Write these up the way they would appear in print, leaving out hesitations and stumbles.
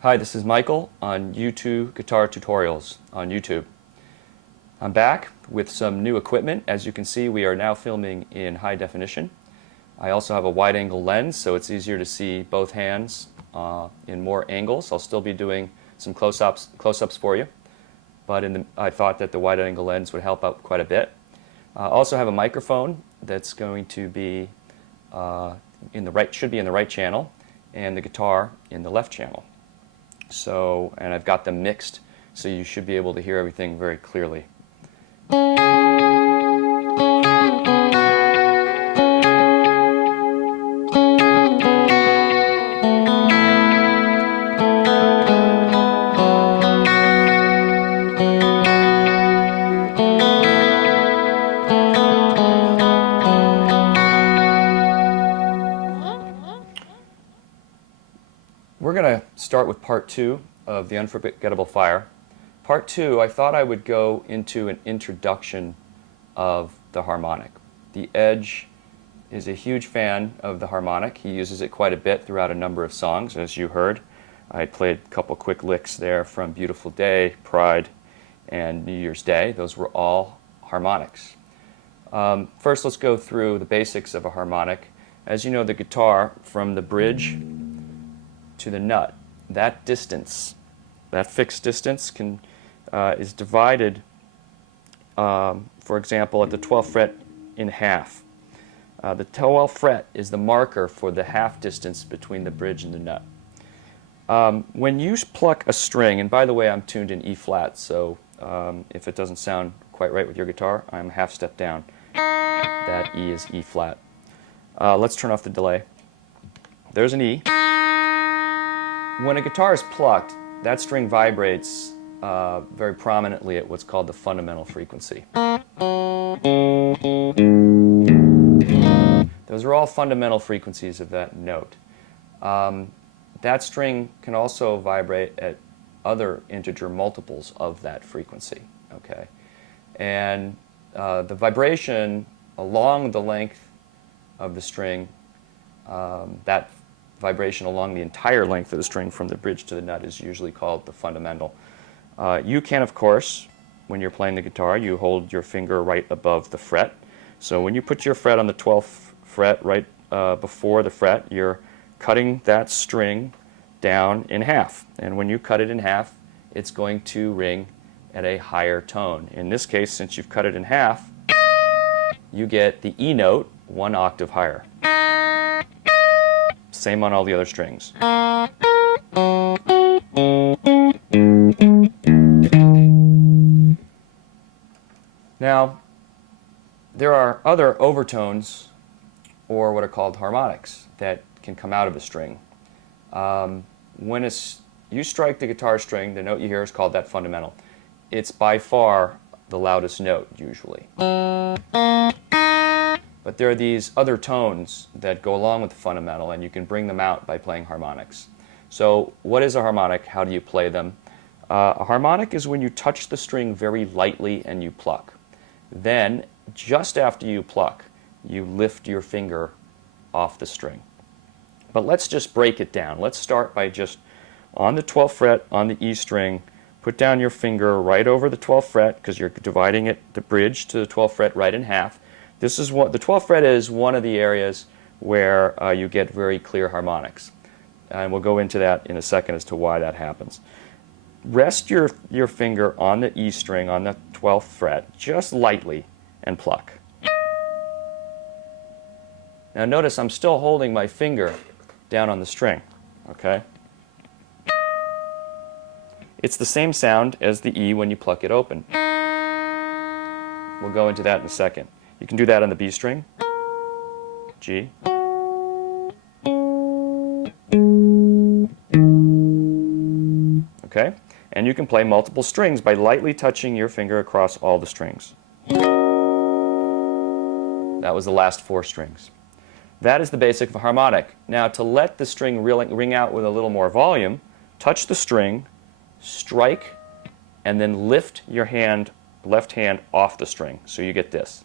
Hi, this is Michael on YouTube Guitar Tutorials on YouTube. I'm back with some new equipment. As you can see, we are now filming in high definition. I also have a wide-angle lens, so it's easier to see both hands in more angles. I'll still be doing some close-ups for you, but I thought that the wide-angle lens would help out quite a bit. I also have a microphone that's going to be should be in the right channel, and the guitar in the left channel. And I've got them mixed, so you should be able to hear everything very clearly. We're going to start with part 2 of the Unforgettable Fire. Part 2, I thought I would go into an introduction of the harmonic. The Edge is a huge fan of the harmonic. He uses it quite a bit throughout a number of songs, as you heard. I played a couple quick licks there from Beautiful Day, Pride, and New Year's Day. Those were all harmonics. First, let's go through the basics of a harmonic. As you know, the guitar, from the bridge to the nut, that distance, that fixed distance, is divided, for example, at the 12th fret in half. The 12th fret is the marker for the half distance between the bridge and the nut. When you pluck a string, and by the way, I'm tuned in E flat, so if it doesn't sound quite right with your guitar, I'm half step down. That E is E flat. Let's turn off the delay. There's an E. When a guitar is plucked, that string vibrates very prominently at what's called the fundamental frequency. Those are all fundamental frequencies of that note. That string can also vibrate at other integer multiples of that frequency. Okay? And the vibration along the length of the string, that vibration along the entire length of the string from the bridge to the nut is usually called the fundamental. You can, of course, when you're playing the guitar, you hold your finger right above the fret. So when you put your fret on the 12th fret right before the fret, you're cutting that string down in half. And when you cut it in half, it's going to ring at a higher tone. In this case, since you've cut it in half, you get the E note 1 octave higher. Same on all the other strings. Now, there are other overtones, or what are called harmonics, that can come out of a string. When you strike the guitar string, the note you hear is called that fundamental. It's by far the loudest note, usually. But there are these other tones that go along with the fundamental, and you can bring them out by playing harmonics. So what is a harmonic? How do you play them? A harmonic is when you touch the string very lightly and you pluck. Then, just after you pluck, you lift your finger off the string. But let's just break it down. Let's start by just on the 12th fret on the E string, put down your finger right over the 12th fret, because you're dividing it, the bridge to the 12th fret, right in half. This is what the 12th fret is, one of the areas where you get very clear harmonics. And we'll go into that in a second as to why that happens. Rest your finger on the E string on the 12th fret, just lightly, and pluck. Now notice I'm still holding my finger down on the string, okay? It's the same sound as the E when you pluck it open. We'll go into that in a second. You can do that on the B string, G, okay? And you can play multiple strings by lightly touching your finger across all the strings. That was the last 4 strings. That is the basic of a harmonic. Now, to let the string ring out with a little more volume, touch the string, strike, and then lift your left hand off the string. So you get this.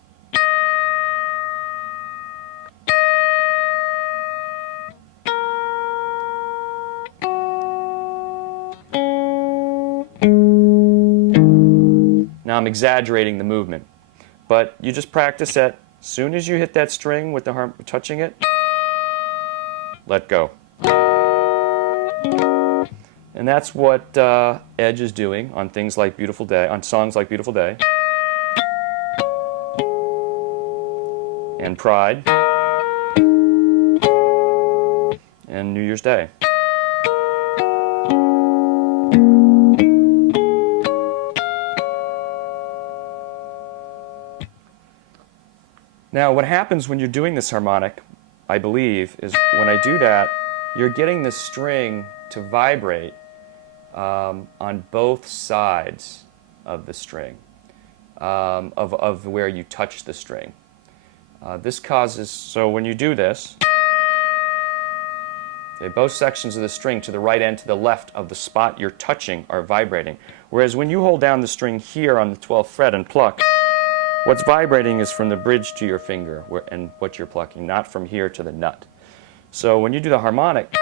Now I'm exaggerating the movement, but you just practice at as soon as you hit that string with the touching it, let go. And that's what Edge is doing on things like Beautiful Day, on songs like Beautiful Day and Pride and New Year's Day. Now, what happens when you're doing this harmonic, I believe, is when I do that, you're getting the string to vibrate on both sides of the string, of where you touch the string. This causes, so when you do this, okay, both sections of the string to the right and to the left of the spot you're touching are vibrating. Whereas when you hold down the string here on the 12th fret and pluck, what's vibrating is from the bridge to your finger and what you're plucking, not from here to the nut. So when you do the harmonic,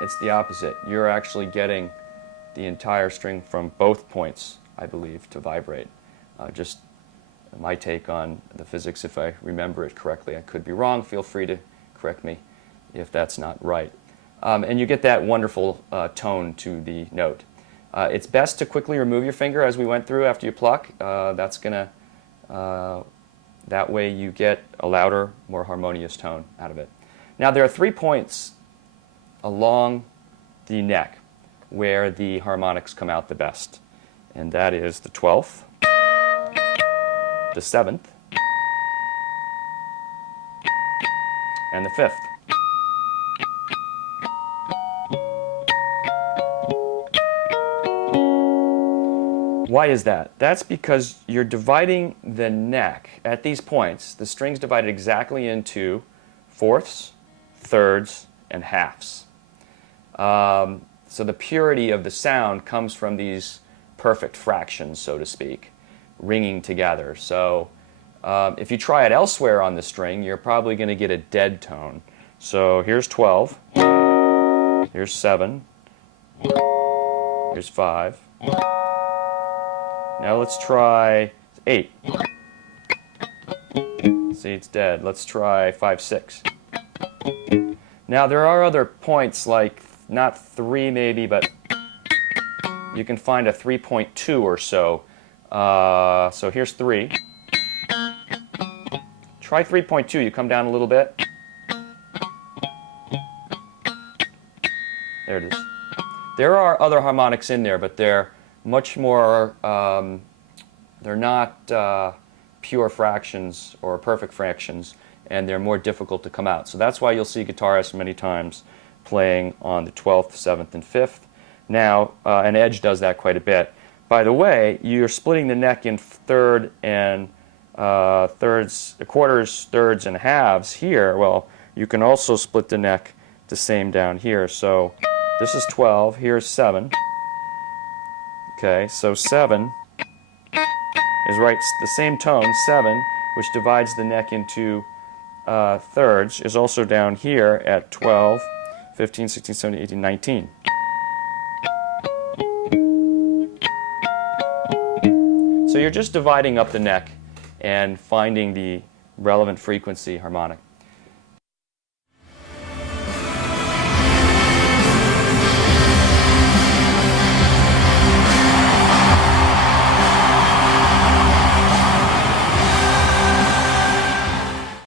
it's the opposite. You're actually getting the entire string from both points, I believe, to vibrate. Just my take on the physics, if I remember it correctly. I could be wrong. Feel free to correct me if that's not right. And you get that wonderful tone to the note. It's best to quickly remove your finger as we went through after you pluck. That's gonna, that way you get a louder, more harmonious tone out of it. Now there are 3 points along the neck where the harmonics come out the best, and that is the 12th, the 7th, and the 5th. Why is that? That's because you're dividing the neck at these points. The string's divided exactly into fourths, thirds, and halves. So the purity of the sound comes from these perfect fractions, so to speak, ringing together. So if you try it elsewhere on the string, you're probably going to get a dead tone. So here's 12, here's 7, here's 5. Now let's try 8. See, it's dead. Let's try 5, 6. Now there are other points, like not 3 maybe, but you can find a 3.2 or so. So here's 3. Try 3.2. You come down a little bit. There it is. There are other harmonics in there, but they're much more, they're not pure fractions or perfect fractions, and they're more difficult to come out. So that's why you'll see guitarists many times playing on the 12th, 7th, and 5th. Now, and Edge does that quite a bit. By the way, you're splitting the neck in third and thirds, quarters, thirds, and halves here. Well, you can also split the neck the same down here. So this is 12, here's 7. Okay, so 7 is right, the same tone, 7, which divides the neck into thirds, is also down here at 12, 15, 16, 17, 18, 19. So you're just dividing up the neck and finding the relevant frequency harmonic.